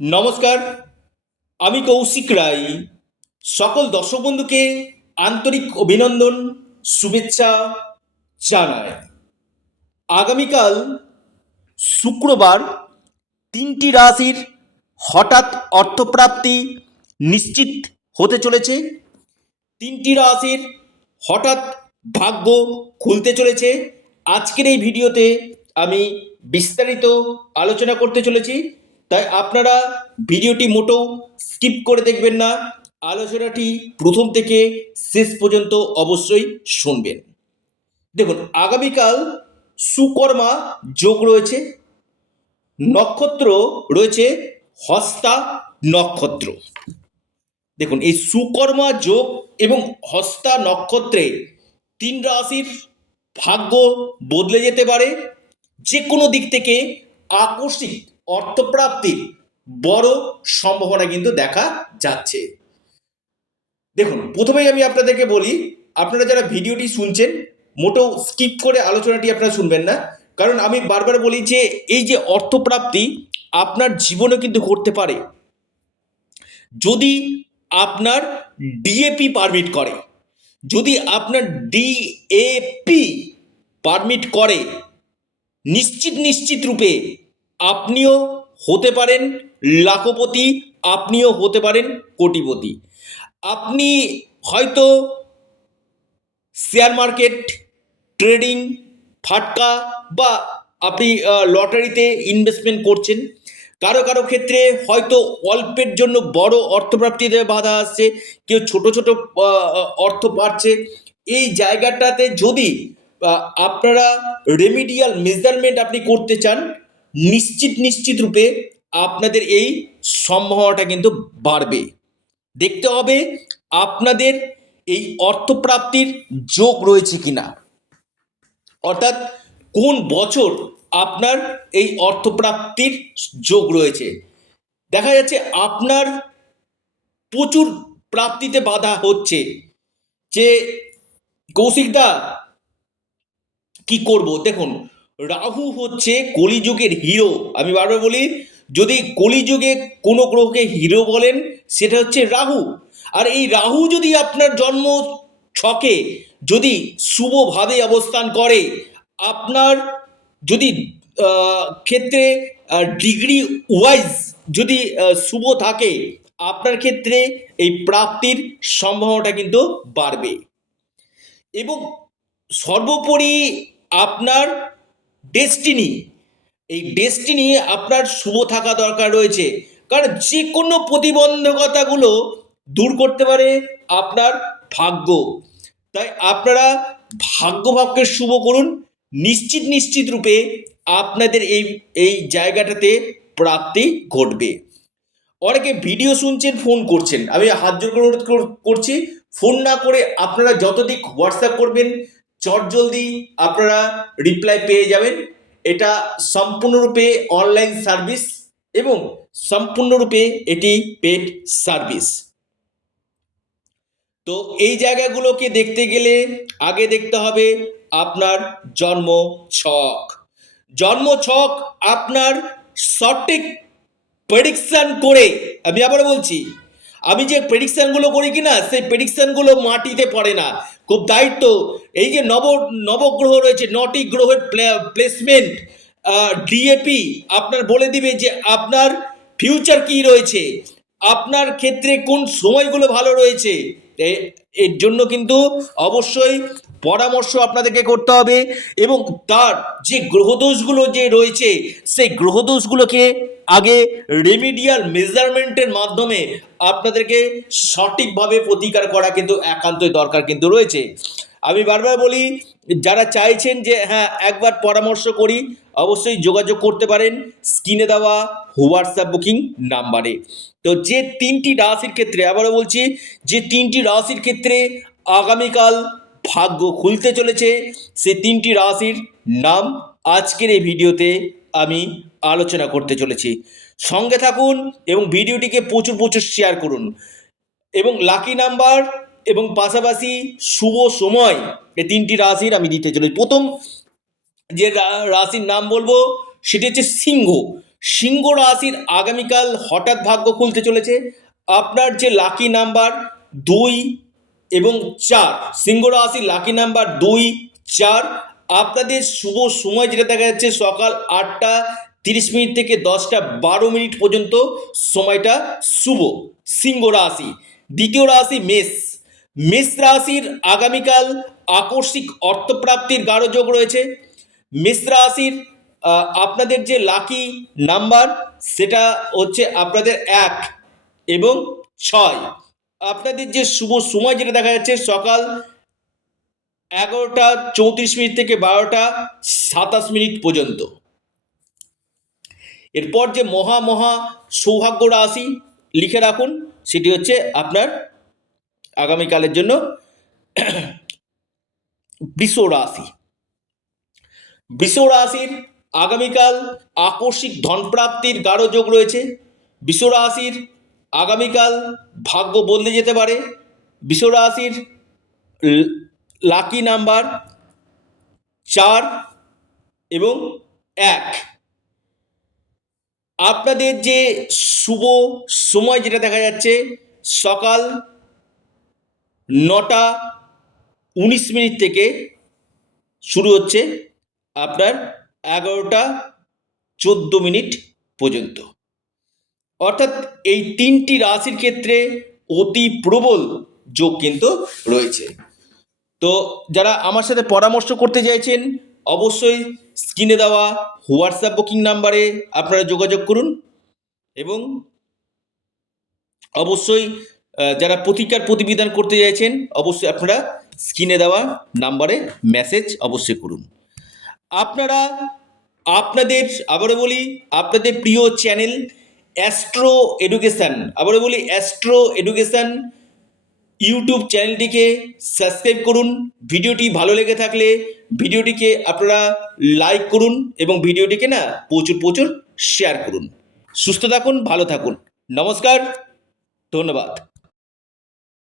নমস্কার, আমি কৌশিক রায়। সকল দর্শক বন্ধুকে আন্তরিক অভিনন্দন, শুভেচ্ছা জানাই। আগামীকাল শুক্রবার 3টি রাশির হঠাৎ অর্থপ্রাপ্তি নিশ্চিত হতে চলেছে। 3টি রাশির হঠাৎ ভাগ্য খুলতে চলেছে। আজকের এই ভিডিওতে আমি বিস্তারিত আলোচনা করতে চলেছি, তাই আপনারা ভিডিওটি মোটেও স্কিপ করে দেখবেন না। আলোচনাটি প্রথম থেকে শেষ পর্যন্ত অবশ্যই শুনবেন। দেখুন, আগামীকাল সুকর্মা যোগ রয়েছে, নক্ষত্র রয়েছে হস্তা নক্ষত্র। দেখুন, এই সুকর্মা যোগ এবং হস্তা নক্ষত্রে 3 রাশির ভাগ্য বদলে যেতে পারে। যে কোনো দিক থেকে আকস্মিক অর্থপ্রাপ্তির বড় সম্ভাবনা কিন্তু দেখা যাচ্ছে। দেখুন, প্রথমেই আমি আপনাদেরকে বলি, আপনারা যারা ভিডিওটি শুনছেন মোটেও স্কিপ করে আলোচনাটি আপনারা শুনবেন না, কারণ আমি বারবার বলি যে এই যে অর্থপ্রাপ্তি আপনার জীবনে কিন্তু ঘটতে পারে যদি আপনার ডিএপি পারমিট করে। যদি আপনার ডিএপি পারমিট করে, নিশ্চিত রূপে আপনিও হতে পারেন লাখপতি, আপনিও হতে পারেন কোটিপতি। আপনি হয়তো শেয়ার মার্কেট, ট্রেডিং, ফাটকা বা আপনি লটারিতে ইনভেস্টমেন্ট করছেন। কারো কারো ক্ষেত্রে হয়তো অল্পের জন্য বড় অর্থপ্রাপ্তিতে বাধা আসছে, কেউ ছোট ছোট অর্থ পাচ্ছে। এই জায়গাটাতে যদি আপনারা রেমিডিয়াল মেজারমেন্ট আপনি করতে চান, নিশ্চিত রূপে আপনাদের এই সম্ভাবনাটা কিন্তু বাড়বে। দেখতে হবে আপনাদের এই অর্থপ্রাপ্তির যোগ রয়েছে কিনা, অর্থাৎ কোন বছর আপনার এই অর্থপ্রাপ্তির যোগ রয়েছে। দেখা যাচ্ছে আপনার প্রচুর প্রাপ্তিতে বাধা হচ্ছে, যে কৌশিকদা কি করব। দেখুন, রাহু হচ্ছে কলিযুগের হিরো। আমি বারবার বলি, যদি কলিযুগে কোনো গ্রহকে হিরো বলেন সেটা হচ্ছে রাহু। আর এই রাহু যদি আপনার জন্ম ছকে যদি শুভভাবে অবস্থান করে, আপনার যদি ক্ষেত্রে ডিগ্রি ওয়াইজ যদি শুভ থাকে, আপনার ক্ষেত্রে এই প্রাপ্তির সম্ভাবনাটা কিন্তু বাড়বে। এবং সর্বোপরি আপনার ডেস্টিনি, এই ডেস্টিনি আপনার শুভ থাকা দরকার রয়েছে, কারণ যে কোনো প্রতিবন্ধকতাগুলো দূর করতে পারে আপনার ভাগ্য। তাই আপনারা ভাগ্যভাবকে শুভ করুন, নিশ্চিত রূপে আপনাদের এই জায়গাটাতে প্রাপ্তি ঘটবে। অনেকে ভিডিও শুনছেন, ফোন করছেন, আমি হাত জোর করে অনুরোধ করছি, ফোন না করে আপনারা যতদিক হোয়াটসঅ্যাপ করবেন চটজলদি আপনারা রিপ্লাই পেয়ে যাবেন। এটা সম্পূর্ণরূপে অনলাইন সার্ভিস এবং সম্পূর্ণরূপে এটি পেড সার্ভিস। তো এই জায়গাগুলোকে দেখতে গেলে আগে দেখতে হবে আপনার জন্ম ছক। জন্ম ছক আপনার সঠিক প্রেডিকশান করে, আমি আবার বলছি, আমি যে প্রেডিকশানগুলো করি কিনা, সেই প্রেডিকশানগুলো মাটিতে পড়ে না। খুব দায়িত্ব, এই যে নবগ্রহ রয়েছে, 9টি গ্রহের প্লেসমেন্ট, ডিএপি আপনার বলে দিবে যে আপনার ফিউচার কি রয়েছে, আপনার ক্ষেত্রে কোন সময়গুলো ভালো রয়েছে। এর জন্য কিন্তু অবশ্যই পরামর্শ আপনাদেরকে করতে হবে, এবং তার যে গ্রহদোষগুলো যে রয়েছে সেই গ্রহদোষগুলোকে আগে রেমিডিয়াল মেজারমেন্টের মাধ্যমে আপনাদেরকে সঠিকভাবে প্রতিকার করা কিন্তু একান্তই দরকার কিন্তু রয়েছে। আমি বারবার বলি, যারা চাইছেন যে হ্যাঁ একবার পরামর্শ করি, অবশ্যই যোগাযোগ করতে পারেন স্ক্রিনে দেওয়া হোয়াটসঅ্যাপ বুকিং নাম্বারে। তো যে 3টি রাশির ক্ষেত্রে, আবারও বলছি, যে 3টি রাশির ক্ষেত্রে আগামীকাল ভাগ্য খুলতে চলেছে, সেই 3টি রাশির নাম আজকের এই ভিডিওতে আমি আলোচনা করতে চলেছি। সঙ্গে থাকুন এবং ভিডিওটিকে প্রচুর শেয়ার করুন, এবং লাকি নাম্বার এবং পাশাপাশি শুভ সময় এই 3টি রাশির আমি দিতে চলেছি। প্রথম যে রাশির নাম বলবো সেটি হচ্ছে সিংহ। সিংহ রাশির আগামীকাল হঠাৎ ভাগ্য খুলতে চলেছে। আপনার যে লাকি নাম্বার 2 এবং 4, সিংহ রাশির লাকি নাম্বার 2, 4, আপনাদের শুভ সময় যেটা দেখা যাচ্ছে সকাল 8টা 30 মিনিট থেকে 10টা 12 মিনিট পর্যন্ত সময়টা শুভ সিংহ রাশি। দ্বিতীয় রাশি মেষ। মেষ রাশির আগামীকাল আকস্মিক অর্থপ্রাপ্তির গাঢ় যোগ রয়েছে। মেষ রাশির আপনাদের যে লাকি নাম্বার সেটা হচ্ছে আপনাদের 1 এবং 6। আপনাদের যে শুভ সময় যেটা দেখা যাচ্ছে সকাল 11টা 34 মিনিট থেকে 12টা 27 মিনিট পর্যন্ত। এরপর যে মহা সৌভাগ্য রাশি লিখে রাখুন, সেটি হচ্ছে আপনার আগামীকালের জন্য বৃষ রাশি। বৃষ রাশির আগামীকাল আকস্মিক ধনপ্রাপ্তির গাঢ় যোগ রয়েছে। বৃষ রাশির আগামীকাল ভাগ্য বদলে যেতে পারে। বৃষ রাশির লাকি নাম্বার 4 এবং 1। আপনাদের যে শুভ সময় যেটা দেখা যাচ্ছে সকাল 9টা 19 মিনিট থেকে শুরু হচ্ছে আপনার 11টা 14 মিনিট পর্যন্ত। অর্থাৎ এই 3টি রাশির ক্ষেত্রে অতি প্রবল যোগ কিন্তু রয়েছে। তো যারা আমার সাথে পরামর্শ করতে চাইছেন অবশ্যই স্ক্রিনে দেওয়া হোয়াটসঅ্যাপ বুকিং নাম্বারে আপনারা যোগাযোগ করুন এবং অবশ্যই যারা প্রতিকার প্রতিবিধান করতে চাইছেন অবশ্যই আপনারা স্ক্রিনে দেওয়া নাম্বারে মেসেজ অবশ্যই করুন। আপনারা আপনাদের আবারও বলি আপনাদের প্রিয় চ্যানেল অ্যাস্ট্রো এডুকেশান, আবারও বলি অ্যাস্ট্রো এডুকেশান ইউটিউব চ্যানেলটিকে সাবস্ক্রাইব করুন। ভিডিওটি ভালো লেগে থাকলে ভিডিওটিকে আপনারা লাইক করুন এবং ভিডিওটিকে না প্রচুর শেয়ার করুন। সুস্থ থাকুন, ভালো থাকুন। নমস্কার, ধন্যবাদ।